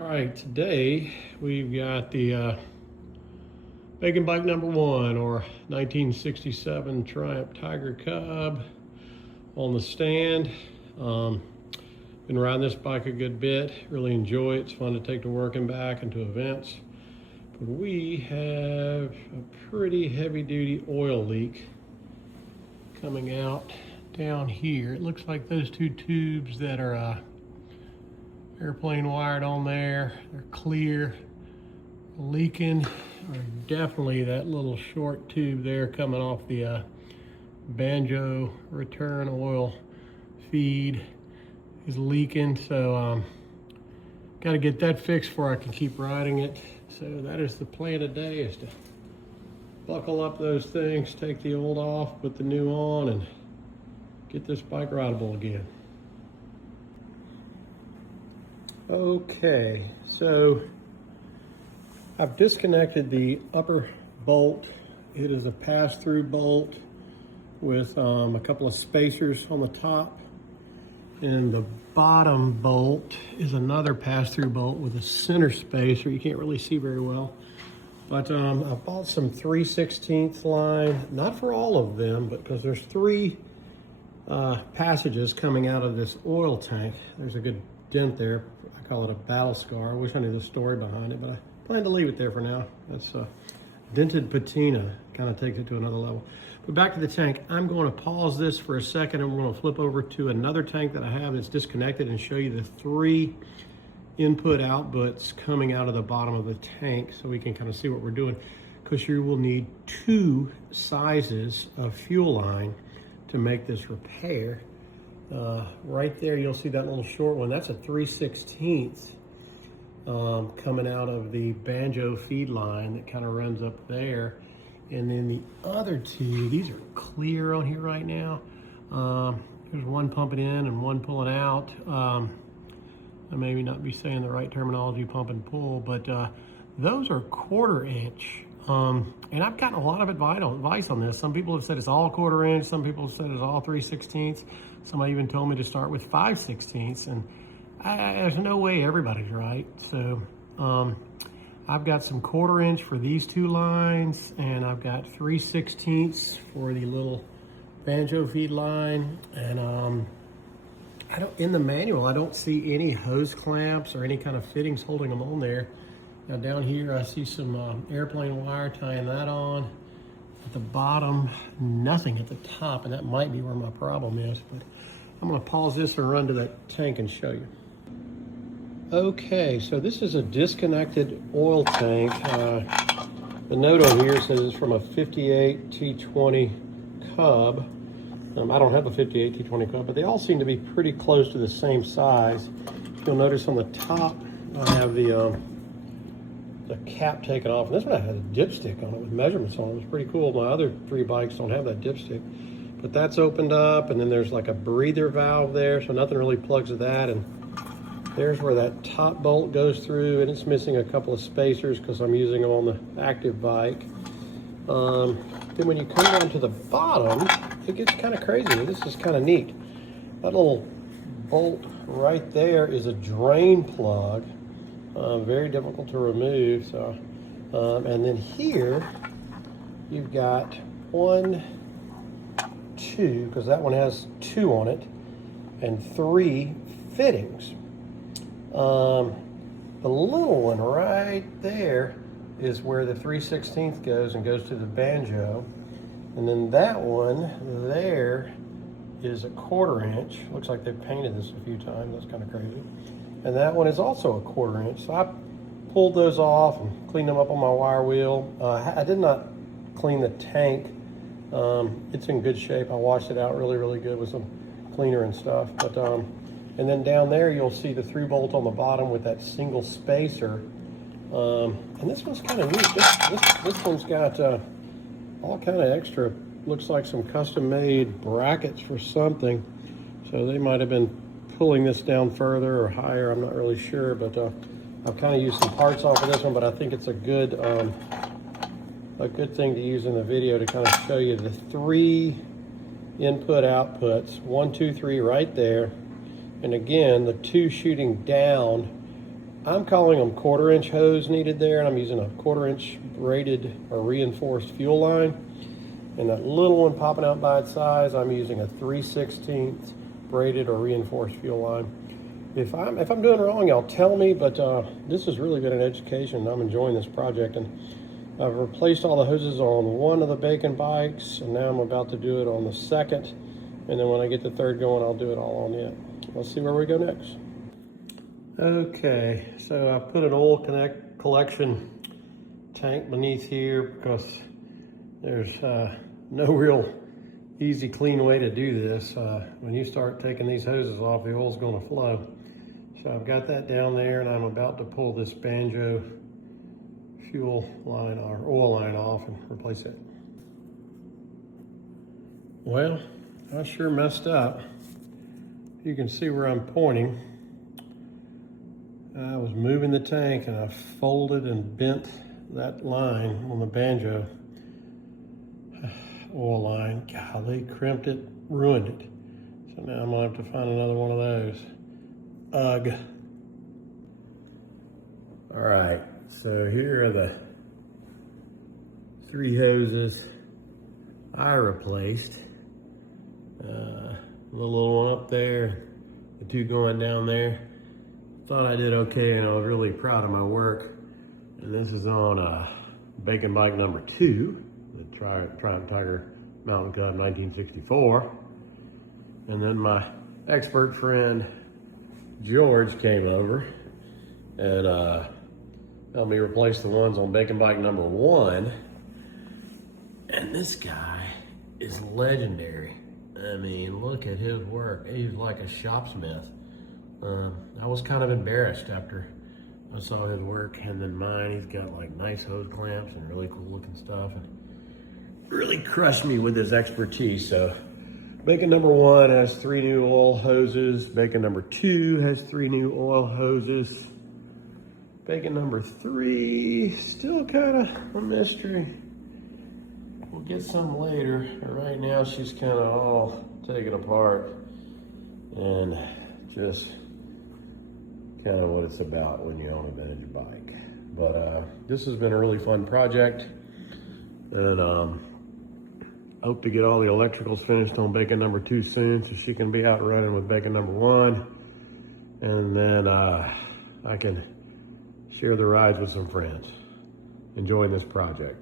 All right, today we've got the Bacon Bike number 1 or 1967 Triumph Tiger Cub on the stand. Been riding this bike a good bit, really enjoy it. It's fun to take to work and back and to events. But we have a pretty heavy duty oil leak coming out down here. It looks like those two tubes that are airplane wired on there, they're clear. Leaking are definitely that little short tube there coming off the Banjo return oil feed is leaking, so got to get that fixed before I can keep riding it. So that is the plan today, is to buckle up those things, take the old off, put the new on, and get this bike rideable again. Okay, so I've disconnected the upper bolt. It is a pass-through bolt with a couple of spacers on the top, and the bottom bolt is another pass-through bolt with a center spacer. You can't really see very well, but I bought some 3/16 line, not for all of them, but because there's 3 passages coming out of this oil tank. There's a good dent there. I call it a battle scar. I wish I knew the story behind it, but I plan to leave it there for now. That's dented patina, kind of takes it to another level. But back to the tank. I'm going to pause this for a second, and we're going to flip over to another tank that I have that's disconnected and show you the 3 input outputs coming out of the bottom of the tank so we can kind of see what we're doing, because you will need 2 sizes of fuel line to make this repair. Right there, you'll see that little short one. That's a 3/16 coming out of the Banjo feed line that kind of runs up there. And then the other 2, these are clear on here right now. There's one pumping in and one pulling out. I maybe not be saying the right terminology, pump and pull, but those are 1/4 inch. And I've gotten a lot of advice on this. Some people have said it's all 1/4 inch. Some people have said it's all 3/16. Somebody even told me to start with 5/16. And there's no way everybody's right. So I've got some 1/4 inch for these 2 lines, and I've got 3/16 for the little Banjo feed line. And in the manual, I don't see any hose clamps or any kind of fittings holding them on there. Now down here, I see some airplane wire tying that on. At the bottom, nothing at the top, and that might be where my problem is. But I'm going to pause this and run to that tank and show you. Okay, so this is a disconnected oil tank. The note on here says it's from a 58 T20 Cub. I don't have a 58 T20 Cub, but they all seem to be pretty close to the same size. You'll notice on the top, I have the cap taken off. And this one had a dipstick on it with measurements on it. It was pretty cool. My other 3 bikes don't have that dipstick. But that's opened up, and then there's like a breather valve there, so nothing really plugs to that. And there's where that top bolt goes through, and it's missing a couple of spacers because I'm using them on the active bike. Then when you come down to the bottom, it gets kind of crazy. This is kind of neat. That little bolt right there is a drain plug. Very difficult to remove. So, and then here you've got 1, 2, because that one has 2 on it, and 3 fittings. The little one right there is where the 3/16 goes and goes to the Banjo, and then that one there is a 1/4 inch. Looks like they've painted this a few times. That's kind of crazy. And that one is also a 1/4 inch. So I pulled those off and cleaned them up on my wire wheel. I did not clean the tank. It's in good shape. I washed it out really, really good with some cleaner and stuff. But and then down there, you'll see the 3 bolt on the bottom with that single spacer. And this one's kind of neat. This one's got all kind of extra, looks like some custom-made brackets for something. So they might have been pulling this down further or higher. I'm not really sure, but I've kind of used some parts off of this one, but I think it's a good thing to use in the video to kind of show you the 3 input outputs, 1, 2, 3 right there. And again, the 2 shooting down I'm calling them 1/4-inch hose needed there, and I'm using a 1/4-inch braided or reinforced fuel line. And that little one popping out by its size, I'm using a 3/16 braided or reinforced fuel line. If I'm doing it wrong, y'all tell me, but this has really been an education. I'm enjoying this project, and I've replaced all the hoses on one of the Bacon bikes, and now I'm about to do it on the second. And then when I get the third going, I'll do it all on it. Let's see where we go next. Okay, so I put an oil collection tank beneath here because there's no real easy, clean way to do this. When you start taking these hoses off, the oil's going to flow. So I've got that down there, and I'm about to pull this Banjo fuel line or oil line off and replace it. Well, I sure messed up. You can see where I'm pointing. I was moving the tank and I folded and bent that line on the Banjo oil line. Golly, crimped it, ruined it. So now I'm gonna have to find another one of those. Ugh. All right, so here are the 3 hoses I replaced. The little one up there, the 2 going down there. Thought I did okay, and I was really proud of my work. And this is on Bacon bike number 2, the Triumph Tiger Mountain Cub 1964. And then my expert friend George came over and helped me replace the ones on Bacon bike number 1. And this guy is legendary. I mean, look at his work. He's like a shopsmith. I was kind of embarrassed after I saw his work, and then mine. He's got like nice hose clamps and really cool looking stuff, and really crushed me with his expertise. So Bacon number 1 has 3 new oil hoses. Bacon number 2 has 3 new oil hoses. Bacon number 3, still kind of a mystery. We'll get some later, but right now she's kind of all taken apart, and just kind of what it's about when you own a vintage bike. But this has been a really fun project, and I hope to get all the electricals finished on Bacon number 2 soon, so she can be out running with Bacon number 1, and then I can share the rides with some friends enjoying this project.